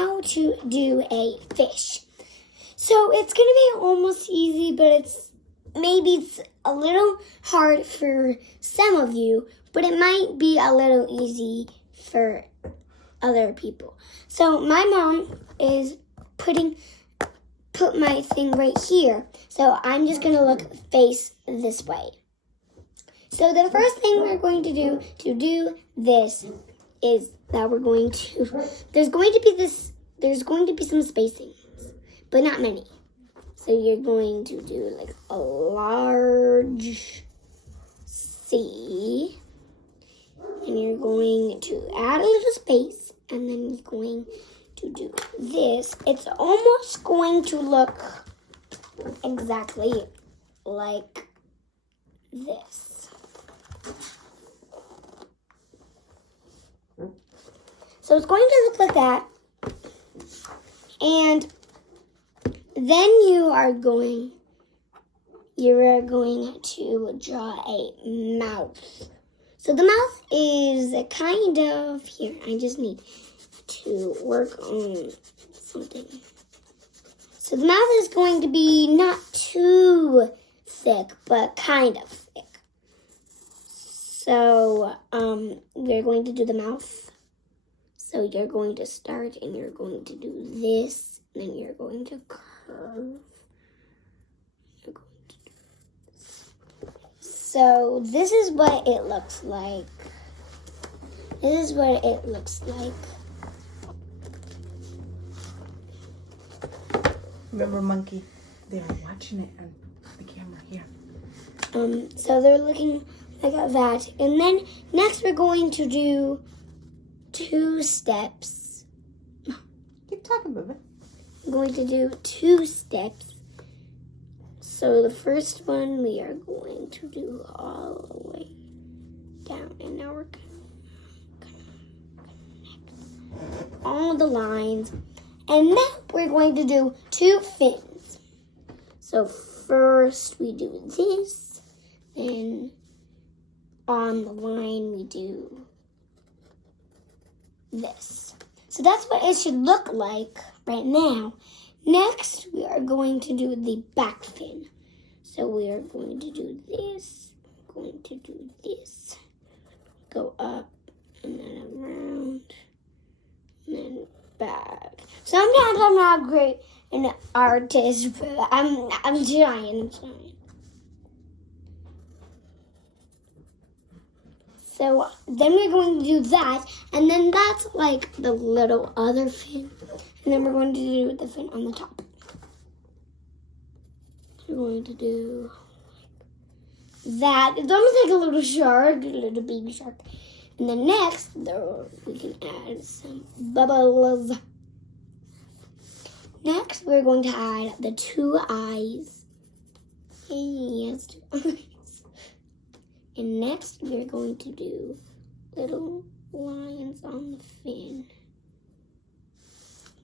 how to do a fish. So it's going to be almost easy, but maybe it's a little hard for some of you, but it might be a little easy for other people. So my mom is put my thing right here. So I'm just going to face this way. So the first thing we're going to do this is that there's going to be some spacings, but not many. So you're going to do like a large C, and you're going to add a little space, and then you're going to do this. It's almost going to look exactly like this. So it's going to look like that. And then you are going to draw a mouth. So the mouth is kind of here. I just need to work on something. So the mouth is going to be not too thick, but kind of thick. So we're going to do the mouth. So you're going to start and you're going to do this, and then you're going to curve. You're going to do this. So this is what it looks like. This is what it looks like. Remember, monkey? They're watching it on the camera here. So they're looking like that. And then next we're going to do 2 steps. Keep talking, baby. I'm going to do 2 steps. So the first one we are going to do all the way down. And now we're going to connect all the lines. And now we're going to do 2 fins. So first we do this. Then on the line we do this. So that's what it should look like right now. Next, we are going to do the back fin. So we are going to do this, going to do this, go up, and then around, and then back. Sometimes I'm not great an artist, but I'm trying. So then we're going to do that, and then that's like the little other fin. And then we're going to do the fin on the top. We're going to do that. It's almost like a little shark, a little baby shark. And then next, we can add some bubbles. Next, we're going to add the 2 eyes. Yes, 2 eyes. And next, we're going to do little lines on the fin.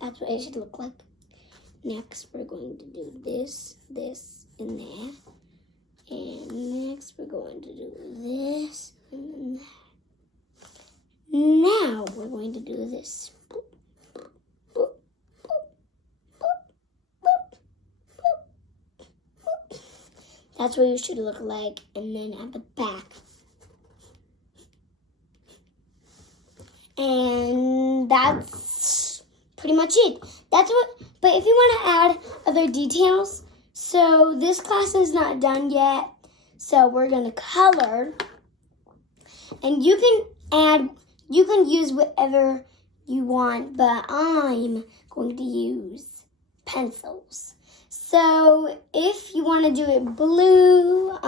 That's what it should look like. Next, we're going to do this, this, and that. And next, we're going to do this and that. Now, we're going to do this. Boop, boop, boop, boop, boop, boop, boop. That's what you should look like. And then at the back. And that's pretty much it. But if you want to add other details, so this class is not done yet. So we're going to color. And you can use whatever you want, but I'm going to use pencils. So if you want to do it blue,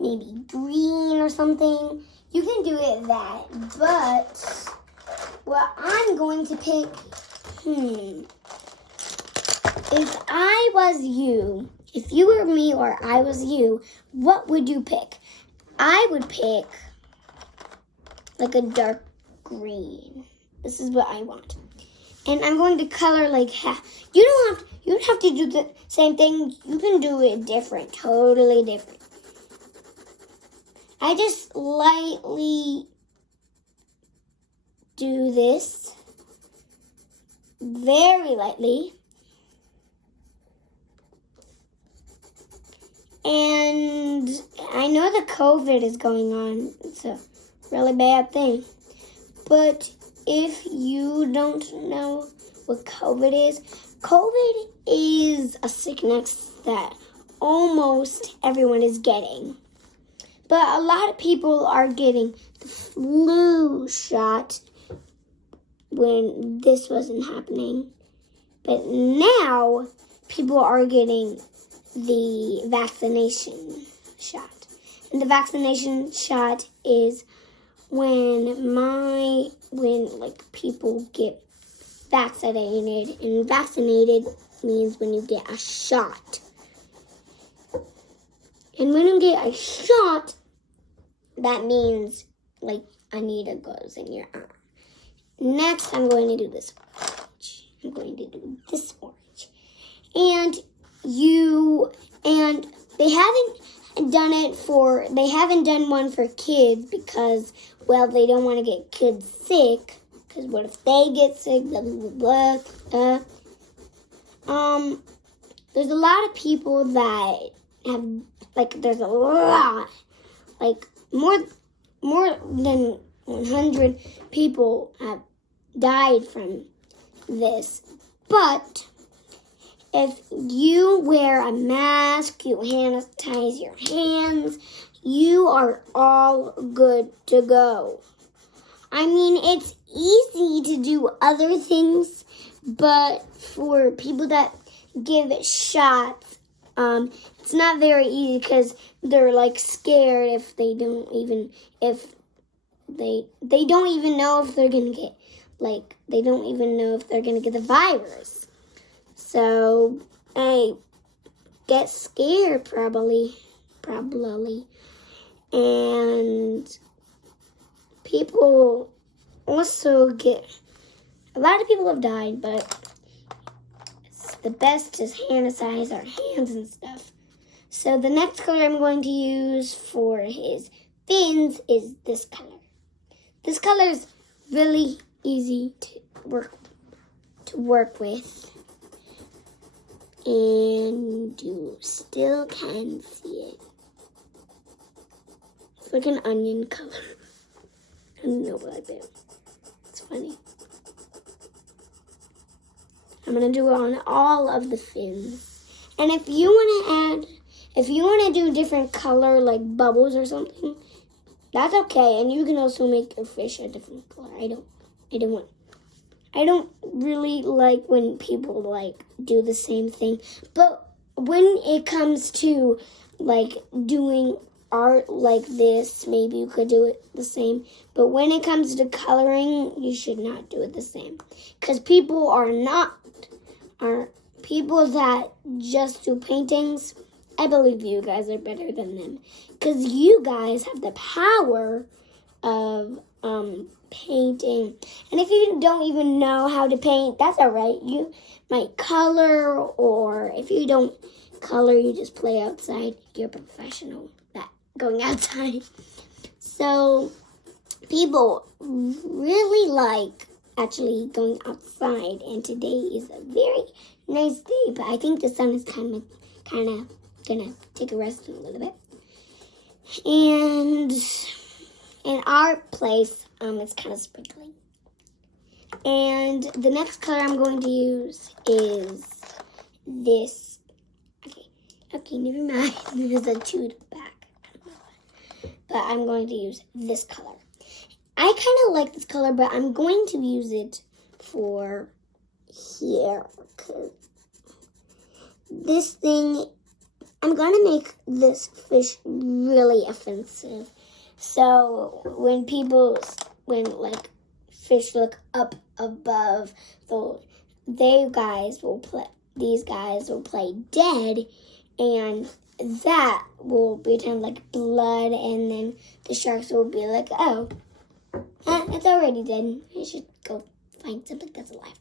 maybe green or something, you can do it that. But what I'm going to pick, if I was you, if you were me or I was you, what would you pick? I would pick like a dark green. This is what I want. And I'm going to color like half. You don't have to do the same thing. You can do it different, totally different. I just lightly do this. very lightly. And I know the COVID is going on. It's a really bad thing. But if you don't know what COVID is a sickness that almost everyone is getting. But a lot of people are getting the flu shot when this wasn't happening. But now people are getting the vaccination shot. And the vaccination shot is when people get vaccinated, and vaccinated means when you get a shot. And when you get a shot, that means like a needle goes in your arm. Next, I'm going to do this orange. I'm going to do this orange. And they haven't done one for kids because, well, they don't want to get kids sick. Because what if they get sick? Blah, blah, blah, blah. There's a lot of people that have, there's a lot, more than 100 people have died from this. But if you wear a mask, you sanitize your hands, you are all good to go. I mean, it's easy to do other things, but for people that give shots, it's not very easy because they're scared if they don't even know if they're gonna get they don't even know if they're gonna get the virus. So I get scared probably, and people also a lot of people have died, but it's the best to sanitize our hands and stuff. So the next color I'm going to use for his fins is this color. This color is really easy to work with. And you still can see it. It's like an onion color. I don't know what I did. It's funny. I'm going to do it on all of the fins. And if you want to do different color, like bubbles or something, that's okay. And you can also make your fish a different color. I don't really like when people do the same thing. But when it comes to doing art like this, maybe you could do it the same. But when it comes to coloring, you should not do it the same. Because people that just do paintings, I believe you guys are better than them. Because you guys have the power of painting. And if you don't even know how to paint, that's all right. You might color, or if you don't color, you just play outside. You're a professional at going outside. So people really like actually going outside, and today is a very nice day, but I think the sun is kind of gonna take a rest in a little bit. And in our place, it's kind of sprinkling. And the next color I'm going to use is this. Okay, never mind. There's a chewed back. I don't know why. But I'm going to use this color. I kind of like this color, but I'm going to use it for here. This thing, I'm going to make this fish really offensive. So when fish look up above, these guys will play dead, and that will pretend like blood, and then the sharks will be like, oh, it's already dead. I should go find something that's alive.